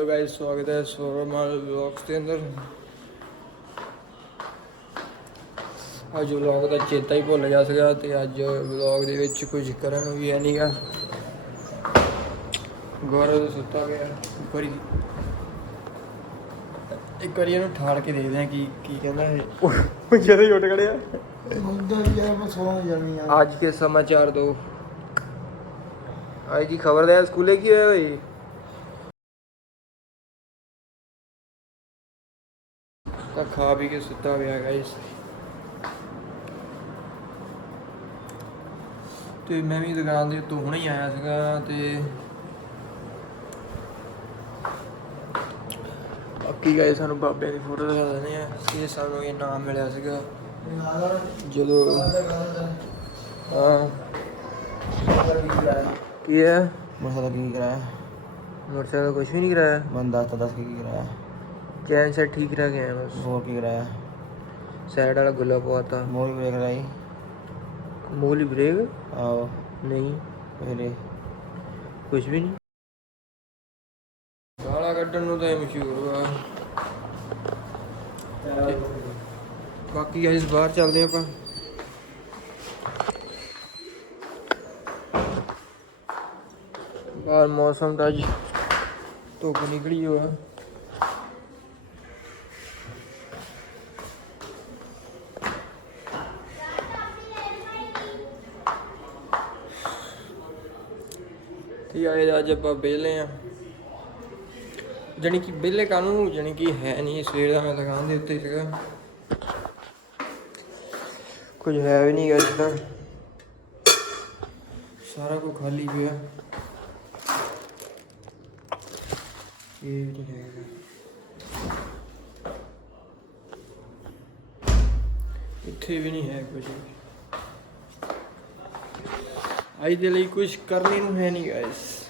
Hello guys ਸਵਾਗਤ ਹੈ ਸੋਰਮਾਲ vlogs ਦੇ ਅੰਦਰ ਅੱਜ ਵਲੌਗ ਦਾ ਚੇਤਾ ਹੀ ਭੁੱਲ ਗਿਆ ਸੀਗਾ ਤੇ ਅੱਜ ਵਲੌਗ ਦੇ ਵਿੱਚ ਕੁਝ ਕਰਨ ਨੂੰ ਵੀ ਹੈ ਨਹੀਂਗਾ ਗੌਰਵ ਸੁੱਤਾ ਪਿਆ ਇੱਕ ਵਾਰੀ ਇੱਕ ਵਾਰੀ ਇਹਨੂੰ ਠਾੜ ਕੇ ਦੇਖਦੇ ਆ ਕੀ ਕੀ ਕਹਿੰਦਾ ਇਹ ਜਦੋਂ ਹੀ ਉੱਠ ਖੜਿਆ ਮੁੰਡਾ ਵੀ ਆ ਮੈਂ ਸੌਂ ਜਾਣੀ ਆ आज के समाचार दो आज की खबर है स्कूले की है भाई ਤਾਂ ਖਾ ਪੀ ਕੇ ਸੁੱਤਾ ਪਿਆ ਗਾਇਸ ਤੇ ਮੈਂ ਵੀ ਦੁਕਾਨ ਦੇ ਉੱਤੋਂ ਹੁਣੇ ਹੀ ਆਇਆ ਸੀਗਾ ਤੇ ਬਾਕੀ ਗਾਇਸ ਸਾਨੂੰ ਬਾਬਿਆਂ ਦੀ ਫੋਟੋ ਦਿਖਾ ਦਿੰਦੇ ਆ। ਕਿ ਸਾਨੂੰ ਇਹ ਨਾਮ ਮਿਲਿਆ ਸੀਗਾ। ਜਦੋਂ ਹਾਂ। ਕੀ ਹੈ? ਮਸਾ ਦਾ ਕੀ ਕਰਾਇਆ? ਮੋਟਰਸਾਈਕਲ ਕੁਝ ਵੀ ਨਹੀਂ ਕਰਾਇਆ। ਬੰਦਾ ਤਾਂ ਦੱਸ ਕੇ ਕੀ ਕਰਾਇਆ। ਚੈਨ ਸੈਟ ਠੀਕ ਰਹਿ ਗਿਆ ਬਸ। ਹੋਰ ਕੀ ਕਰਾਇਆ? ਸਾਈਡ ਵਾਲਾ ਗੁੱਲਾ ਪਵਾਤਾ। ਮੋਰੀ ਬ੍ਰੇਕ ਕਰਾਈ। ਮੂਲੀ ਬ੍ਰੇਕ ਆਓ ਨਹੀਂ। ਪਹਿਲੇ ਕੁਝ ਵੀ ਨਹੀਂ। ਗਾਲਾਂ ਕੱਢਣ ਨੂੰ ਤਾਂ ਇਹ ਮਸ਼ਹੂਰ ਆ ਬਾਕੀ ਗਾਇਸ ਬਾਹਰ ਚੱਲਦੇ ਆਪਾਂ। ਬਾਹਰ ਮੌਸਮ ਤਾਂ ਅੱਜ ਧੁੱਪ ਨਿਕਲੀ ਹੋਆ ਤੇ ਆਏ ਅੱਜ ਆਪਾਂ ਵਿਹਲੇ ਆ। ਜਾਣੀ ਕਿ ਵਿਹਲੇ ਕਾਨੂੰ ਜਾਣੀ ਕਿ ਹੈ ਨਹੀਂ ਸਵੇਰ ਦਾ, ਮੈਂ ਦੁਕਾਨ ਦੇ ਉੱਤੇ ਸੀਗਾ। ਕੁਝ ਹੈ ਵੀ ਨਹੀਂ ਅੱਜ ਤਾਂ। ਸਾਰਾ ਕੁਝ ਖਾਲੀ ਪਿਆ। ਇਹ ਵੀ ਨਹੀਂ ਹੈਗਾ। ਇੱਥੇ ਵੀ ਨਹੀਂ ਹੈ ਕੁਝ। ਅੱਜ ਦੇ ਲਈ ਕੁਝ ਕਰਨੇ ਨੂੰ ਹੈ ਨਹੀਂ ਗਾਇਸ